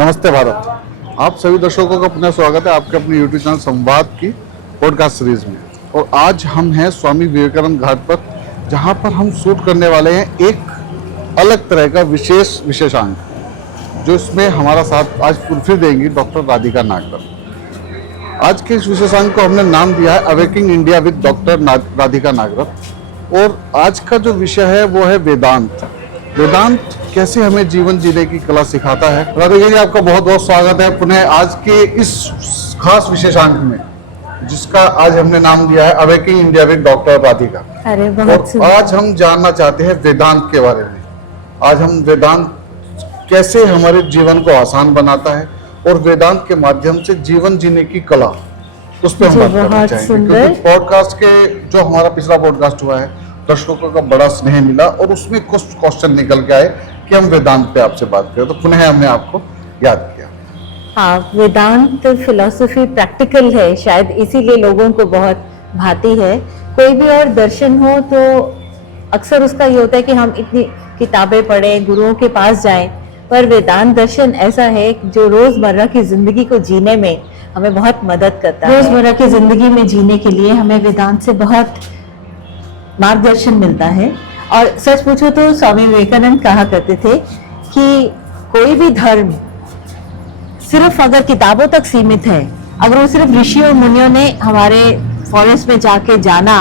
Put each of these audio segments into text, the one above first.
नमस्ते भारत। आप सभी दर्शकों का पुनः स्वागत है आपके अपने YouTube चैनल संवाद की पॉडकास्ट सीरीज में। और आज हम हैं स्वामी विवेकानंद घाट पर, जहां पर हम शूट करने वाले हैं एक अलग तरह का विशेषांक, जो इसमें हमारा साथ आज फिर देंगी डॉक्टर राधिका नागरथ। आज के इस विशेषांक को हमने नाम दिया है awaking India with doctor Radhika Nagrath. और आज का जो विषय है वो है वेदांत। वेदांत कैसे हमें जीवन जीने की कला सिखाता है। राधिका जी, आपका बहुत बहुत स्वागत है पुनः आज के इस खास विशेषांक में, जिसका आज हमने नाम दिया है awaking India with doctor Radhika. अरे बहुत और आज हम जानना चाहते हैं वेदांत के बारे में। आज हम वेदांत कैसे हमारे जीवन को आसान बनाता है और वेदांत के माध्यम से जीवन जीने की कला, उस पर हम बात करना चाहेंगे। क्योंकि पॉडकास्ट के जो हमारा पिछला पॉडकास्ट हुआ है, दर्शकों का बड़ा स्नेह मिला और उसमें कुछ क्वेश्चन निकल के आए कि हम वेदांत पे आपसे बात करें, तो पुनः हमने आपको याद किया। हाँ, वेदांत फिलॉसफी प्रैक्टिकल है, शायद इसीलिए लोगों को बहुत भाती है। कोई भी और दर्शन हो तो अक्सर उसका ये होता है कि हम इतनी किताबें पढ़ें, गुरुओं के पास जाएं, पर वेदांत दर्शन ऐसा है जो रोजमर्रा की जिंदगी को जीने में हमें बहुत मदद करता है। रोजमर्रा की जिंदगी में जीने के लिए हमें वेदांत से बहुत मार्गदर्शन मिलता है। और सच पूछो तो स्वामी विवेकानंद कहा करते थे कि कोई भी धर्म सिर्फ अगर किताबों तक सीमित है, अगर वो सिर्फ ऋषियों और मुनियों ने हमारे फॉरेस्ट में जाके जाना,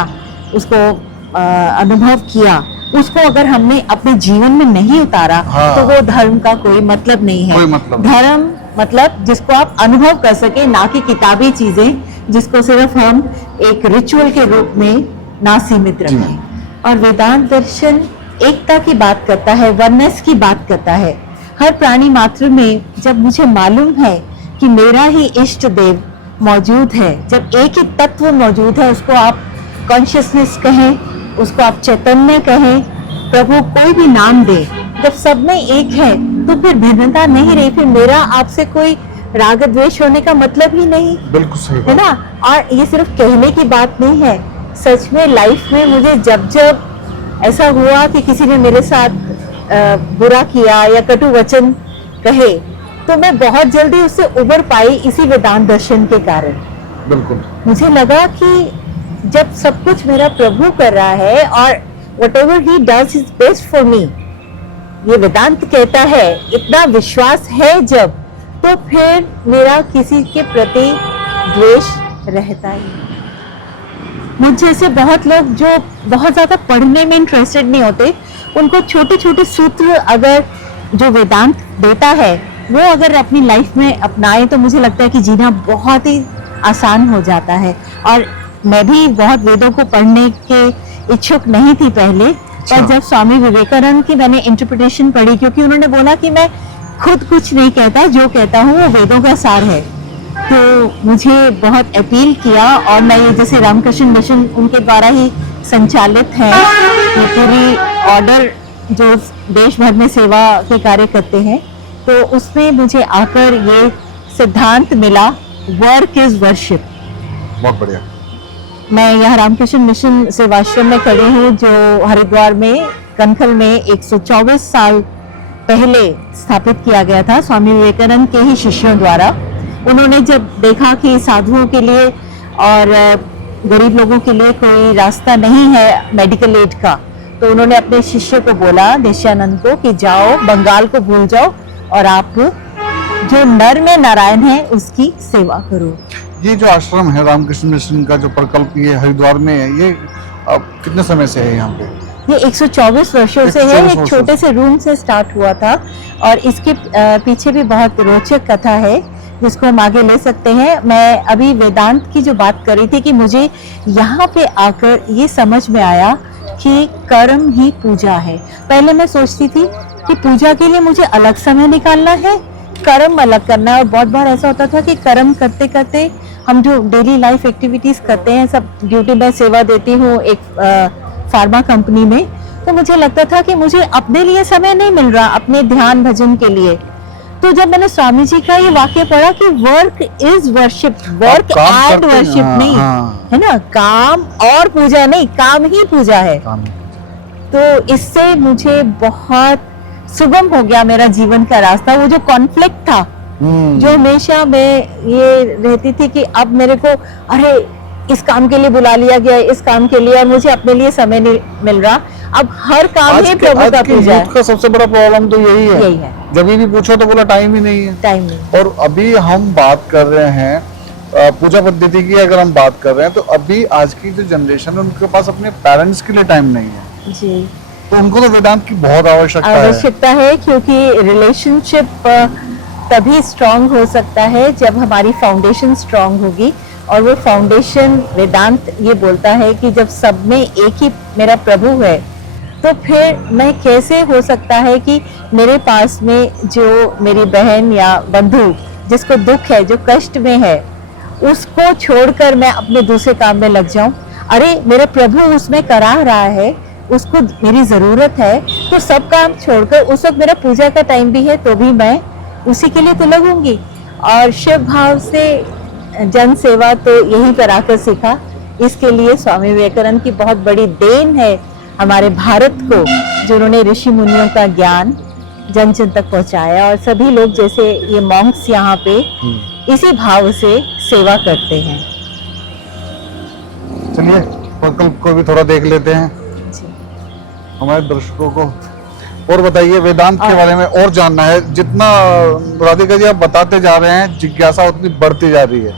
उसको अनुभव किया, उसको अगर हमने अपने जीवन में नहीं उतारा, हाँ। तो वो धर्म का कोई मतलब नहीं है। धर्म मतलब जिसको आप अनुभव कर सके, ना कि किताबी चीजें जिसको सिर्फ हम एक रिचुअल के रूप में ना सीमित रखें। और वेदांत दर्शन एकता की बात करता है, वननेस की बात करता है। हर प्राणी मात्र में जब मुझे मालूम है कि मेरा ही इष्ट देव मौजूद है, जब एक ही तत्व मौजूद है, उसको आप कॉन्शियसनेस कहें, उसको आप चैतन्य कहें, प्रभु कोई भी नाम दे, जब सब में एक है तो फिर भिन्नता नहीं रही। फिर मेरा आपसे कोई राग द्वेष होने का मतलब ही नहीं। बिल्कुल सही है ना। और ये सिर्फ कहने की बात नहीं है, सच में लाइफ में मुझे जब जब ऐसा हुआ कि किसी ने मेरे साथ बुरा किया या कटु वचन कहे, तो मैं बहुत जल्दी उससे उबर पाई इसी वेदांत दर्शन के कारण। बिल्कुल मुझे लगा कि जब सब कुछ मेरा प्रभु कर रहा है और whatever he does is best for me, ये वेदांत कहता है, इतना विश्वास है जब, तो फिर मेरा किसी के प्रति द्वेष रहता ही नहीं। मुझ जैसे बहुत लोग जो बहुत ज्यादा पढ़ने में इंटरेस्टेड नहीं होते, उनको छोटे छोटे सूत्र अगर जो वेदांत देता है वो अगर अपनी लाइफ में अपनाए, तो मुझे लगता है कि जीना बहुत ही आसान हो जाता है। और मैं भी बहुत वेदों को पढ़ने के इच्छुक नहीं थी पहले, पर जब स्वामी विवेकानंद की मैंने इंटरप्रिटेशन पढ़ी, क्योंकि उन्होंने बोला कि मैं खुद कुछ नहीं कहता, जो कहता हूँ वो वेदों का सार है, तो मुझे बहुत अपील किया। और मैं ये जैसे रामकृष्ण मिशन उनके द्वारा ही संचालित है, ये पूरी ऑर्डर जो देश भर में सेवा के कार्य करते हैं, तो उसमें मुझे आकर ये सिद्धांत मिला, वर्क इज वर्शिप। बहुत बढ़िया। मैं यहाँ रामकृष्ण मिशन सेवाश्रम में खड़ी हूँ, जो हरिद्वार में कनखल में 124 साल पहले स्थापित किया गया था स्वामी विवेकानंद के ही शिष्यों द्वारा। उन्होंने जब देखा कि साधुओं के लिए और गरीब लोगों के लिए कोई रास्ता नहीं है मेडिकल एड का, तो उन्होंने अपने शिष्य को बोला, नित्यानंद को, कि जाओ बंगाल को भूल जाओ और आप जो नर में नारायण है उसकी सेवा करो। ये जो आश्रम है रामकृष्ण मिशन का, जो प्रकल्प ये हरिद्वार में है, ये अब कितने समय से है यहाँ पे? ये 124 वर्षों से है। एक छोटे से रूम से स्टार्ट हुआ था और इसके पीछे भी बहुत रोचक कथा है जिसको हम आगे ले सकते हैं। मैं अभी वेदांत की जो बात कर रही थी कि मुझे यहाँ पे आकर ये समझ में आया कि कर्म ही पूजा है। पहले मैं सोचती थी कि पूजा के लिए मुझे अलग समय निकालना है, कर्म अलग करना है। और बहुत बार ऐसा होता था कि कर्म करते करते हम जो डेली लाइफ एक्टिविटीज करते हैं, सब ड्यूटी में सेवा देती हूँ एक फार्मा कंपनी में, तो मुझे लगता था कि मुझे अपने लिए समय नहीं मिल रहा, अपने ध्यान भजन के लिए। तो जब मैंने स्वामी जी का ये वाक्य पढ़ा कि work is worship, work and worship नहीं है ना, काम और पूजा नहीं, काम ही पूजा है। तो इससे मुझे बहुत सुगम हो गया मेरा जीवन का रास्ता। वो जो कॉन्फ्लिक्ट था जो हमेशा मैं ये रहती थी कि अब मेरे को अरे इस काम के लिए बुला लिया गया, इस काम के लिए, और मुझे अपने लिए समय नहीं मिल रहा। अब हर काम ही प्रभु का पूजा है। यूथ का सबसे बड़ा प्रॉब्लम तो यही है। जब भी पूछो तो बोला टाइम ही नहीं है, टाइम नहीं। और अभी हम बात कर रहे हैं पूजा पद्धति की, अगर हम बात कर रहे हैं तो अभी आज की जो जनरेशन है उनके पास अपने पेरेंट्स के लिए टाइम नहीं है जी। तो उनको तो वेदांत की बहुत आवश्यकता है, क्योंकि रिलेशनशिप तभी स्ट्रांग हो सकता है जब हमारी फाउंडेशन स्ट्रांग होगी। और वो फाउंडेशन वेदांत ये बोलता है कि जब सब में एक ही मेरा प्रभु है, तो फिर मैं कैसे हो सकता है कि मेरे पास में जो मेरी बहन या बंधु जिसको दुख है, जो कष्ट में है, उसको छोड़कर मैं अपने दूसरे काम में लग जाऊं। अरे मेरा प्रभु उसमें करा रहा है, उसको मेरी जरूरत है, तो सब काम छोड़कर उस वक्त मेरा पूजा का टाइम भी है तो भी मैं उसी के लिए तो लगूंगी। और शिव भाव से जन सेवा तो यहीं पर आकर सीखा। इसके लिए स्वामी विवेकानंद की बहुत बड़ी देन है हमारे भारत को, जिन्होंने ऋषि मुनियों का ज्ञान जन जन तक पहुंचाया। और सभी लोग जैसे ये मॉन्क्स यहाँ पे इसी भाव से सेवा करते हैं। चलिए प्रकल्प को भी थोड़ा देख लेते हैं हमारे दर्शकों को। और बताइए, वेदांत के बारे में और जानना है। जितना राधिका जी आप बताते जा रहे हैं, जिज्ञासा उतनी बढ़ती जा रही है।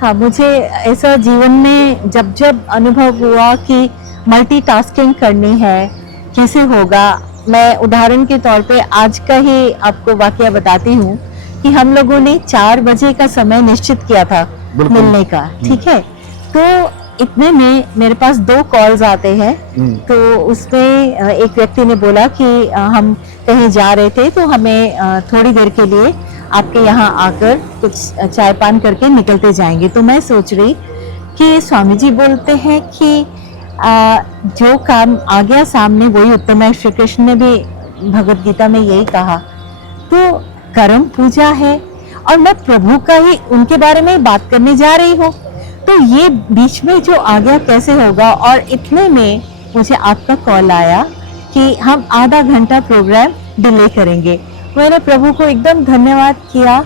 हाँ, मुझे ऐसा जीवन में जब जब अनुभव हुआ कि मल्टीटास्किंग करनी है, कैसे होगा। मैं उदाहरण के तौर पे आज का ही आपको वाकया बताती हूँ कि हम लोगों ने 4 बजे का समय निश्चित किया था मिलने का, ठीक है। तो इतने में मेरे पास 2 कॉल्स आते हैं। तो उसमें एक व्यक्ति ने बोला कि हम कहीं जा रहे थे, तो हमें थोड़ी देर के लिए आपके यहाँ आकर कुछ चाय पान करके निकलते जाएंगे। तो मैं सोच रही कि स्वामी जी बोलते हैं कि जो काम आ गया सामने वही उत्तम है। श्री कृष्ण ने भी भगवत गीता में यही कहा। तो कर्म पूजा है और मैं प्रभु का ही उनके बारे में बात करने जा रही हूँ, तो ये बीच में जो आ गया कैसे होगा। और इतने में मुझे आपका कॉल आया कि हम आधा घंटा प्रोग्राम डिले करेंगे। मैंने प्रभु को एकदम धन्यवाद किया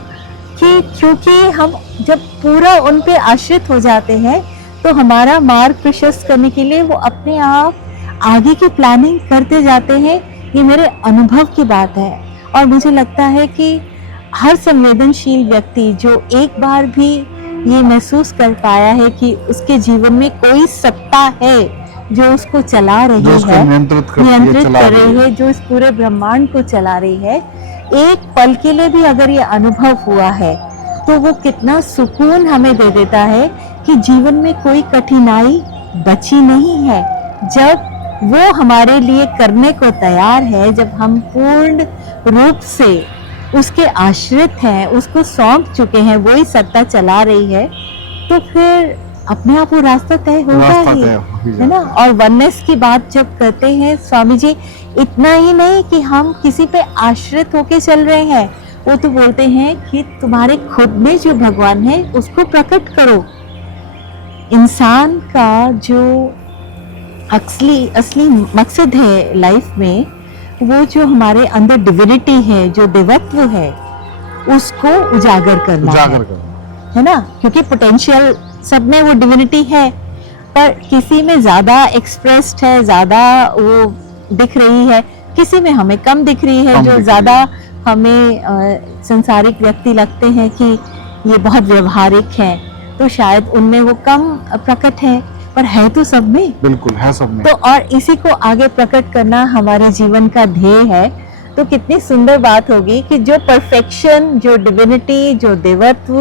कि क्योंकि हम जब पूरा उन पे आश्रित हो जाते हैं तो हमारा मार्ग प्रशस्त करने के लिए वो अपने आप आगे की प्लानिंग करते जाते हैं। ये मेरे अनुभव की बात है। और मुझे लगता है कि हर संवेदनशील व्यक्ति जो एक बार भी ये महसूस कर पाया है कि उसके जीवन में कोई सत्ता है जो उसको चला रही है, नियंत्रित कर रही है, जो इस पूरे ब्रह्मांड को चला रही है, एक पल के लिए भी अगर ये अनुभव हुआ है तो वो कितना सुकून हमें दे देता है कि जीवन में कोई कठिनाई बची नहीं है। जब वो हमारे लिए करने को तैयार है, जब हम पूर्ण रूप से उसके आश्रित हैं, उसको सौंप चुके हैं, वही सत्ता चला रही है, तो फिर अपने आप वो रास्ता तय होगा ही, है ना। और वननेस की बात जब करते हैं स्वामी जी, इतना ही नहीं कि हम किसी पे आश्रित होके चल रहे हैं, वो तो बोलते हैं कि तुम्हारे खुद में जो भगवान है उसको प्रकट करो। इंसान का जो असली मकसद है लाइफ में, वो जो हमारे अंदर डिविनिटी है, जो देवत्व है, उसको उजागर करना है ना। क्योंकि पोटेंशियल सब में वो डिविनिटी है, पर किसी में ज्यादा एक्सप्रेस्ड है, ज्यादा वो दिख रही है, किसी में हमें कम दिख रही है। जो ज्यादा हमें संसारिक व्यक्ति लगते हैं कि ये बहुत व्यवहारिक हैं, तो शायद उनमें वो कम प्रकट है, पर है तो सब में, बिल्कुल है सब में। तो और इसी को आगे प्रकट करना हमारे जीवन का ध्येय है। तो कितनी सुंदर बात होगी कि जो परफेक्शन, जो डिविनिटी, जो देवत्व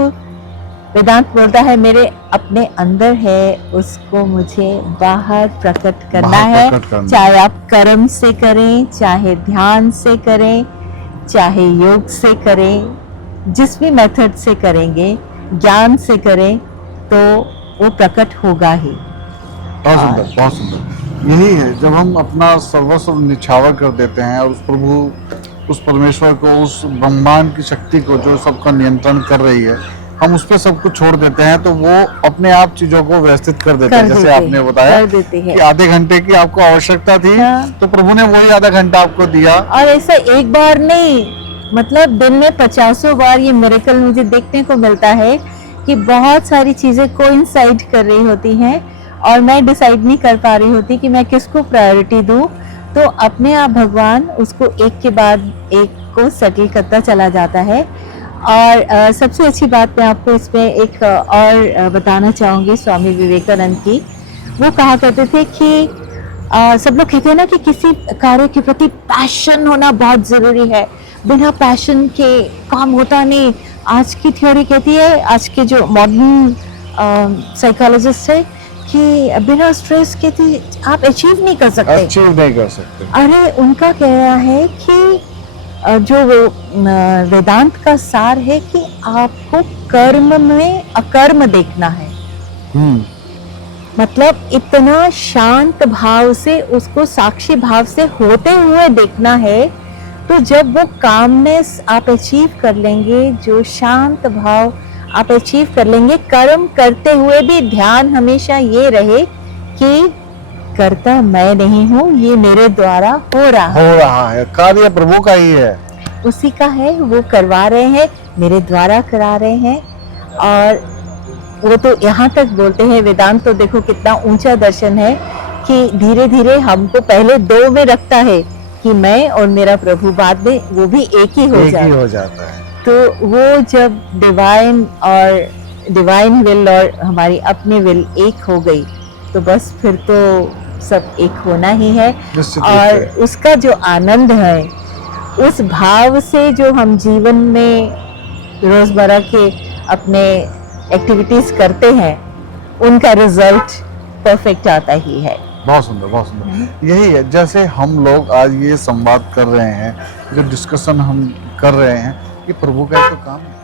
वेदांत बोलता है मेरे अपने अंदर है, उसको मुझे बाहर प्रकट करना है। चाहे आप कर्म से करें, चाहे ध्यान से करें, चाहे योग से करें, जिस भी मेथड से करेंगे, ज्ञान से करें, तो वो प्रकट होगा ही। बहुत सुंदर, बहुत सुंदर। यही है जब हम अपना सर्वस्व निछावर कर देते हैं और उस प्रभु, उस परमेश्वर को, उस ब्रह्मांड की शक्ति को जो सबका नियंत्रण कर रही है, हम उस पर सब कुछ छोड़ देते हैं, तो वो अपने आप चीजों को व्यवस्थित कर देते हैं। जैसे आपने बताया कि आधे घंटे की आपको आवश्यकता थी, तो प्रभु ने वही आधा घंटा आपको दिया। और ऐसा एक बार नहीं, मतलब दिन में 50 बार ये मिरेकल मुझे देखने को मिलता है कि बहुत सारी चीजें कोइंसाइड कर रही होती हैं और मैं डिसाइड नहीं कर पा रही होती कि मैं किसको प्रायोरिटी दूं। तो अपने आप भगवान उसको एक के बाद एक को सेटल करता चला जाता है। और सबसे अच्छी बात मैं आपको इसमें एक और बताना चाहूँगी स्वामी विवेकानंद की। वो कहा करते थे कि सब लोग कहते हैं ना कि किसी कार्य के प्रति पैशन होना बहुत ज़रूरी है, बिना पैशन के काम होता नहीं। आज की थ्योरी कहती है, आज के जो मॉडर्न साइकोलॉजिस्ट है कि बिना स्ट्रेस के आप अचीव नहीं कर सकते। अचीव नहीं कर सकते। अरे उनका कहना है कि जो वेदांत का सार है कि आपको कर्म में अकर्म देखना है। मतलब इतना शांत भाव से उसको साक्षी भाव से होते हुए देखना है। तो जब वो कामनेस आप अचीव कर लेंगे, जो शांत भाव आप अचीव कर लेंगे, कर्म करते हुए भी ध्यान हमेशा ये रहे कि करता मैं नहीं हूँ, ये मेरे द्वारा हो रहा है, कार्य प्रभु का ही है, उसी का है, वो करवा रहे हैं, मेरे द्वारा करा रहे हैं। और वो तो यहाँ तक बोलते हैं, वेदांत तो देखो कितना ऊंचा दर्शन है कि धीरे धीरे हमको पहले दो में रखता है कि मैं और मेरा प्रभु, बाद में वो भी एक ही हो जाता है। तो वो जब डिवाइन विल और हमारी अपनी विल एक हो गई तो बस फिर तो सब एक होना ही है। और उसका जो आनंद है, उस भाव से जो हम जीवन में रोजमर्रा के अपने एक्टिविटीज करते हैं, उनका रिजल्ट परफेक्ट आता ही है। बहुत सुंदर, बहुत सुंदर। यही है, जैसे हम लोग आज ये संवाद कर रहे हैं, जो डिस्कशन हम कर रहे हैं, कि प्रभु का तो काम है।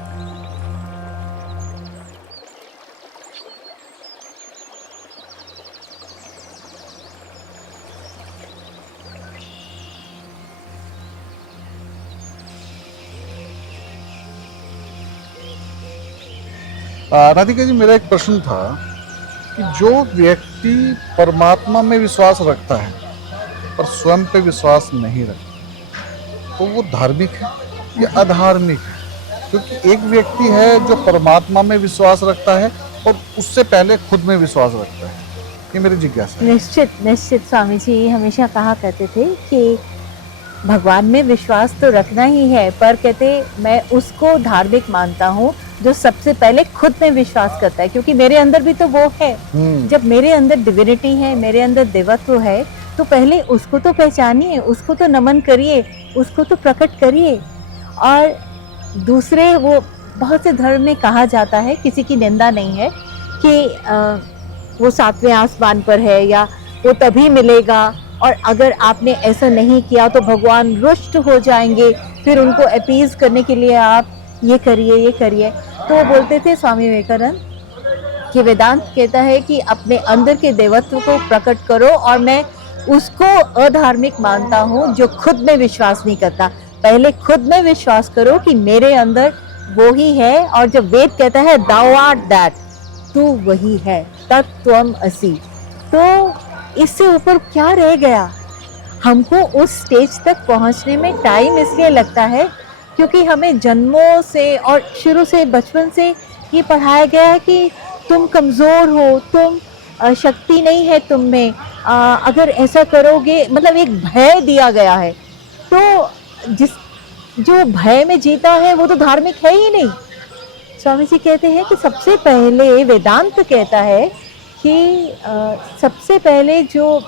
राधिका जी, मेरा एक प्रश्न था कि जो व्यक्ति परमात्मा में विश्वास रखता है पर स्वयं पे विश्वास नहीं रखता, तो वो धार्मिक है या अधार्मिक है? क्योंकि एक व्यक्ति है जो परमात्मा में विश्वास रखता है और उससे पहले खुद में विश्वास रखता है। ये मेरी जिज्ञासा है। निश्चित स्वामी जी हमेशा कहा करते थे कि भगवान में विश्वास तो रखना ही है, पर कहते मैं उसको धार्मिक मानता हूँ जो सबसे पहले खुद में विश्वास करता है, क्योंकि मेरे अंदर भी तो वो है। जब मेरे अंदर डिविनिटी है, मेरे अंदर देवत्व है, तो पहले उसको तो पहचानिए, उसको तो नमन करिए, उसको तो प्रकट करिए। और दूसरे, वो बहुत से धर्म में कहा जाता है, किसी की निंदा नहीं है, कि वो 7वें आसमान पर है या वो तभी मिलेगा, और अगर आपने ऐसा नहीं किया तो भगवान रुष्ट हो जाएंगे, फिर उनको अपीज करने के लिए आप ये करिए। तो वो बोलते थे स्वामी विवेकानंद कि वेदांत कहता है कि अपने अंदर के देवत्व को प्रकट करो, और मैं उसको अधार्मिक मानता हूँ जो खुद में विश्वास नहीं करता। पहले खुद में विश्वास करो कि मेरे अंदर वो ही है, और जब वेद कहता है thou art that, तू वही है, तत्त्वम असि, तो इससे ऊपर क्या रह गया? हमको उस स्टेज तक पहुंचने में टाइम इसलिए लगता है क्योंकि हमें जन्मों से और शुरू से, बचपन से ये पढ़ाया गया है कि तुम कमज़ोर हो, तुम शक्ति नहीं है तुम में, अगर ऐसा करोगे, मतलब एक भय दिया गया है। तो जो भय में जीता है वो तो धार्मिक है ही नहीं। स्वामी जी कहते हैं कि सबसे पहले, वेदांत कहता है कि सबसे पहले जो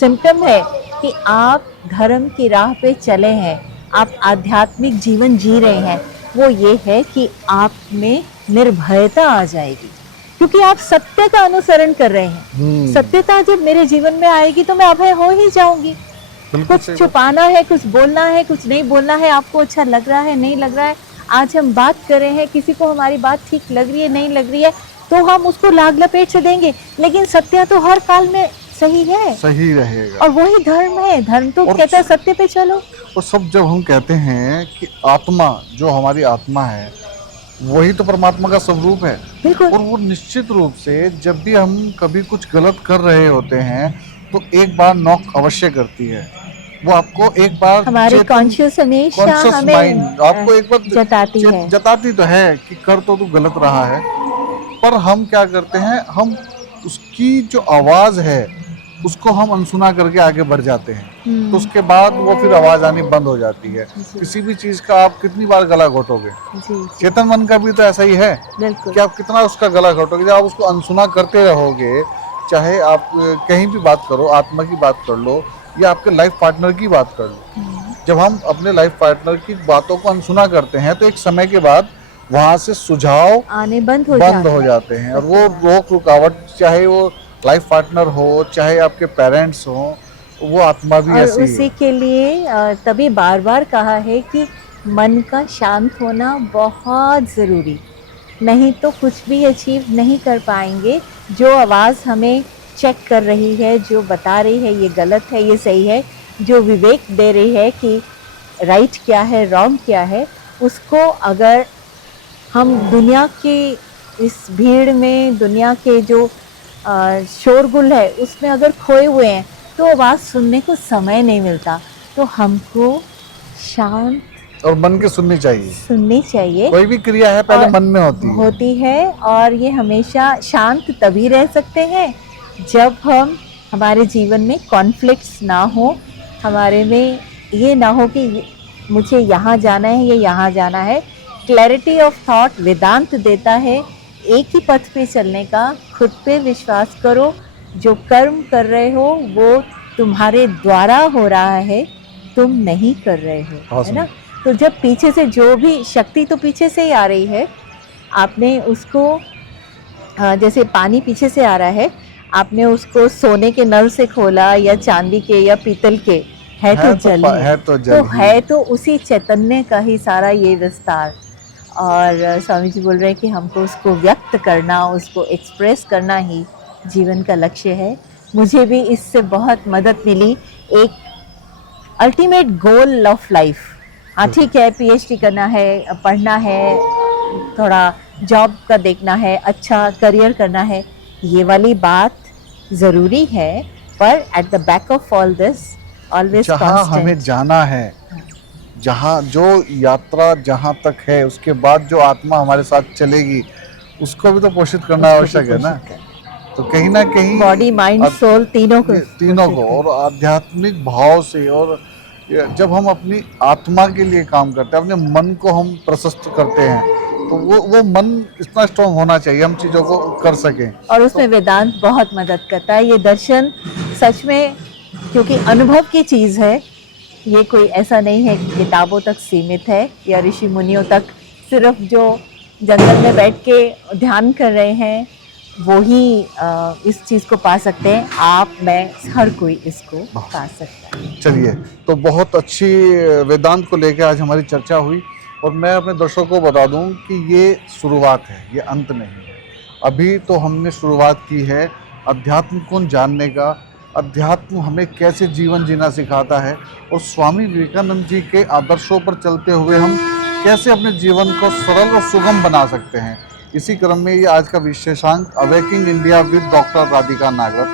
सिम्टम है कि आप धर्म की राह पे चले हैं, आप आध्यात्मिक जीवन जी रहे हैं, वो ये है कि आप में निर्भयता आ जाएगी, क्योंकि आप सत्य का अनुसरण कर रहे हैं। सत्यता जब मेरे जीवन में आएगी तो मैं अभय हो ही जाऊंगी। कुछ छुपाना है, कुछ बोलना है, कुछ नहीं बोलना है, आपको अच्छा लग रहा है, नहीं लग रहा है, आज हम बात कर रहे हैं, किसी को हमारी बात ठीक लग रही है, नहीं लग रही है, तो हम उसको लाग लपेट से देंगे, लेकिन सत्य तो हर काल में सही है, सही रहेगा, और वही धर्म है। धर्म तो कहता है सत्य पे चलो। और सब जब हम कहते हैं कि आत्मा, जो हमारी आत्मा है, वही तो परमात्मा का स्वरूप है। बिल्कुल। और वो निश्चित रूप से जब भी हम कभी कुछ गलत कर रहे होते हैं तो एक बार नॉक अवश्य करती है वो आपको एक बार हमारे कॉन्शियस हमेशा कॉन्शियस हमें माइंड आपको एक बार जताती तो है कि कर तो तू गलत रहा है, पर हम क्या करते हैं, हम उसकी जो आवाज है उसको हम अनसुना करके आगे बढ़ जाते हैं, तो उसके बाद वो फिर आवाज आनी बंद हो जाती है। जी। किसी भी चीज का आप कितनी बार गला घोटोगे, जी जी चेतन मन का भी तो ऐसा ही है बिल्कुल। कि आप कितना उसका गला घोटोगे। जब आप उसको अनसुना करते रहोगे, चाहे आप कहीं भी बात करो, आत्मा की बात कर लो या आपके लाइफ पार्टनर की बात कर लो, जब हम अपने लाइफ पार्टनर की बातों को अनसुना करते हैं तो एक समय के बाद वहां से सुझाव आने बंद हो जाते हैं, और वो रोक रुकावट, चाहे वो लाइफ पार्टनर हो, चाहे आपके पेरेंट्स हो, वो आत्मा भी और ऐसी ही उसी है। के लिए तभी बार बार कहा है कि मन का शांत होना बहुत ज़रूरी, नहीं तो कुछ भी अचीव नहीं कर पाएंगे। जो आवाज़ हमें चेक कर रही है, जो बता रही है ये गलत है ये सही है, जो विवेक दे रही है कि राइट क्या है रॉन्ग क्या है, उसको अगर हम दुनिया की इस भीड़ में, दुनिया के जो शोरगुल है उसमें अगर खोए हुए हैं तो आवाज़ सुनने को समय नहीं मिलता। तो हमको शांत और मन की सुननी चाहिए। सुननी चाहिए। कोई भी क्रिया है पहले और मन में होती है। और ये हमेशा शांत तभी रह सकते हैं जब हम, हमारे जीवन में कॉन्फ्लिक्ट्स ना हो, हमारे में ये ना हो कि मुझे यहाँ जाना है या यहाँ जाना है। क्लैरिटी ऑफ थॉट वेदांत देता है, एक ही पथ पे चलने का। खुद पे विश्वास करो, जो कर्म कर रहे हो वो तुम्हारे द्वारा हो रहा है, तुम नहीं कर रहे हो, है ना। तो जब पीछे से जो भी शक्ति, तो पीछे से ही आ रही है, आपने उसको जैसे पानी पीछे से आ रहा है, आपने उसको सोने के नल से खोला या चांदी के या पीतल के, है तो जल ही, है तो उसी चैतन्य का ही सारा ये विस्तार। और स्वामी जी बोल रहे हैं कि हमको उसको व्यक्त करना, उसको एक्सप्रेस करना ही जीवन का लक्ष्य है। मुझे भी इससे बहुत मदद मिली, एक अल्टीमेट गोल ऑफ लाइफ। हाँ ठीक है, पीएचडी करना है, पढ़ना है, थोड़ा जॉब का देखना है, अच्छा करियर करना है, ये वाली बात ज़रूरी है, पर at the back of all this always जहाँ हमें जाना है, जहाँ जो यात्रा जहाँ तक है, उसके बाद जो आत्मा हमारे साथ चलेगी उसको भी तो पोषित करना आवश्यक है ना। तो कहीं ना कहीं बॉडी माइंड सोल तीनों को और आध्यात्मिक भाव से, और जब हम अपनी आत्मा के लिए काम करते हैं, अपने मन को हम प्रशस्त करते हैं, तो वो मन इतना स्ट्रांग होना चाहिए हम चीज़ों को कर सकें। और उसमें वेदांत बहुत मदद करता है। ये दर्शन सच में, क्योंकि अनुभव की चीज़ है, ये कोई ऐसा नहीं है कि किताबों तक सीमित है या ऋषि मुनियों तक, सिर्फ जो जंगल में बैठ के ध्यान कर रहे हैं वो ही इस चीज़ को पा सकते हैं। आप, मैं, हर कोई इसको पा सकता है। चलिए, तो बहुत अच्छी वेदांत को लेकर आज हमारी चर्चा हुई, और मैं अपने दर्शकों को बता दूं कि ये शुरुआत है, ये अंत नहीं है। अभी तो हमने शुरुआत की है अध्यात्म को जानने का, अध्यात्म हमें कैसे जीवन जीना सिखाता है, और स्वामी विवेकानंद जी के आदर्शों पर चलते हुए हम कैसे अपने जीवन को सरल और सुगम बना सकते हैं। इसी क्रम में ये आज का विशेषांक awaking India with doctor Radhika नागर।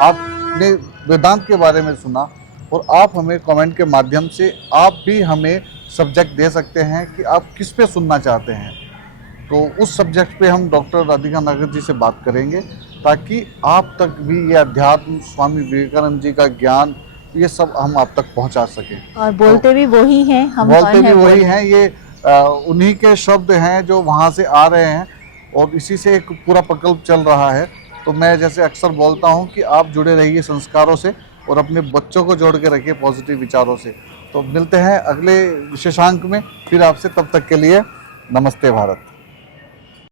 आपने वेदांत के बारे में सुना, और आप हमें कमेंट के माध्यम से आप भी हमें सब्जेक्ट दे सकते हैं कि आप किस पे सुनना चाहते हैं, तो उस सब्जेक्ट पे हम डॉक्टर राधिका नागर जी से बात करेंगे, ताकि आप तक भी ये अध्यात्म, स्वामी विवेकानंद जी का ज्ञान, ये सब हम आप तक पहुंचा सकें। और बोलते भी वही हैं, हम बोलते भी वही हैं, ये उन्हीं के शब्द हैं जो वहाँ से आ रहे हैं, और इसी से एक पूरा प्रकल्प चल रहा है। तो मैं जैसे अक्सर बोलता हूँ कि आप जुड़े रहिए संस्कारों से, और अपने बच्चों को जोड़ के रखिए पॉजिटिव विचारों से। तो मिलते हैं अगले विशेषांक में फिर आपसे, तब तक के लिए नमस्ते भारत।